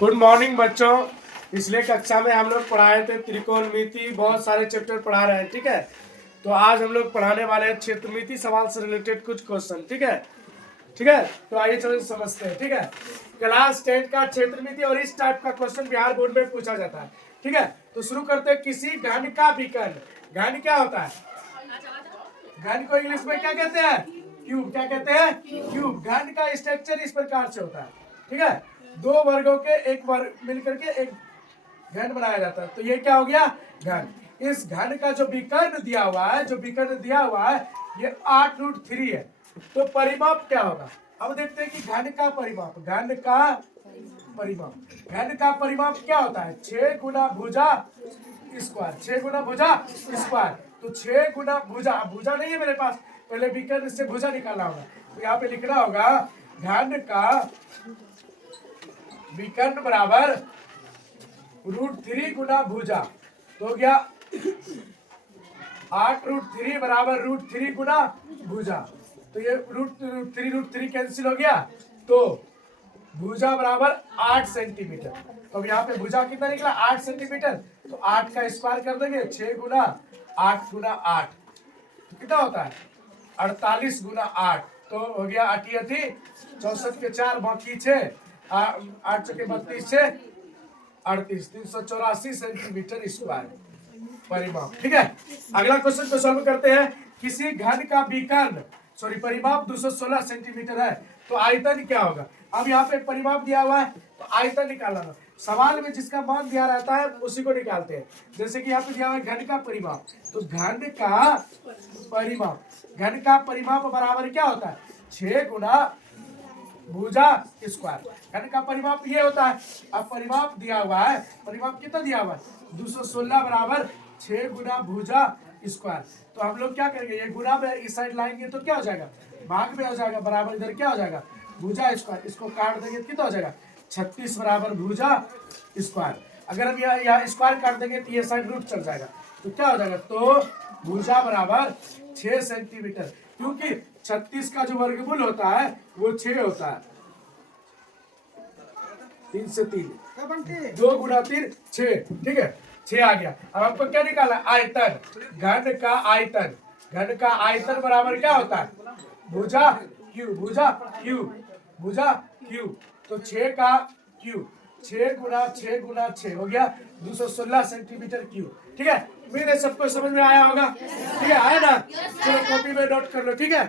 Good morning बच्चों। पिछले कक्षा में हम लोग पढ़ाए थे त्रिकोणमिति, बहुत सारे चैप्टर पढ़ा रहे हैं, ठीक है। तो आज हम लोग पढ़ाने वाले हैं क्षेत्रमिति सवाल से रिलेटेड कुछ क्वेश्चन, ठीक है। ठीक है, तो आइए चलो समझते हैं, ठीक है। क्लास 10 का क्षेत्रमिति और इस टाइप का क्वेश्चन बिहार बोर्ड में पूछा जाता है, ठीक है। तो शुरू करते हैं। किसी घन का विकर्ण, घन क्या होता है? घन को इंग्लिश में क्या कहते हैं? क्यूब। क्या कहते हैं? क्यूब। घन का स्ट्रक्चर इस प्रकार से होता है, ठीक है। दो वर्गों के एक वर्ग मिलकर के एक घन बनाया जाता है, तो ये क्या हो गया? घन। इस घन का जो विकर्ण दिया हुआ है, ये 8√3 है। तो परिमाप क्या होगा? अब देखते हैं कि घन का परिमाप क्या होता है? 6 गुना भुजा स्क्वायर। 6 गुना भुजा स्क्वायर। तो 6 गुना भुजा, भुजा नहीं है मेरे पास, पहले विकर्ण से भुजा निकालना होगा। तो यहाँ पे लिखना होगा घन का विकर्ण बराबर √3 गुना भुजा। तो हो गया 8√3 बराबर √3 गुना भुजा। तो ये √3 कैंसिल हो गया, तो भुजा बराबर 8 सेंटीमीटर। तो अब यहाँ पे भुजा कितना निकला? 8 सेंटीमीटर। तो 8 का स्क्वायर कर देंगे, 6 गुना 8 गुना 8, तो कितना होता है? 48 गुना 8। तो हो गया 8 64 के 4 बाकी 6, 8 के 32 से 38, 384 सेंटीमीटर स्क्वायर परिमाप, ठीक है। अगला क्वेश्चन को सॉल्व करते हैं। किसी घन का विकर्ण परिमाप 216 सेंटीमीटर है, तो आयतन क्या होगा? अब यहाँ पे परिमाप दिया हुआ है, तो आयतन निकालना है। सवाल में जिसका मान दिया रहता है उसी को निकालते हैं। जैसे कि यहाँ पे दिया हुआ है घन का परिमाप, तो घन का परिमाप बराबर क्या होता है? 6 गुना भुजा स्क्वायर। घन का परिमाप ये होता है। अब परिमाप दिया हुआ है, परिमाप कितना दिया हुआ है? 216 बराबर 6 गुना भुजा स्क्वायर। तो हम लोग क्या करेंगे, ये गुना में इस साइड लाएंगे तो क्या हो जाएगा? भाग में हो जाएगा, बराबर इधर क्या हो जाएगा? भुजा स्क्वायर। इसको काट देंगे तो कितना हो जाएगा? 36 बराबर भुजा स्क्वायर। अगर हम यहाँ स्क्वायर काट देंगे तो ये साइड रूट चल जाएगा, तो क्या हो जाएगा? तो भुजा बराबर 6 सेंटीमीटर, क्योंकि 36 का जो वर्गमूल होता है वो 6 होता है। 3 से 3, 2 गुना 3 6, ठीक है। 6 आ गया। अब आपको क्या निकाला? आयतन। घन का आयतन बराबर क्या होता है? भुजा क्यूब। तो 6 का क्यूब, 6 गुना 6 हो गया 216 सेंटीमीटर क्यूब, ठीक है। मेरे सबको समझ में आया होगा? ठीक है, आया ना? चलो कॉपी में नोट कर लो, ठीक है।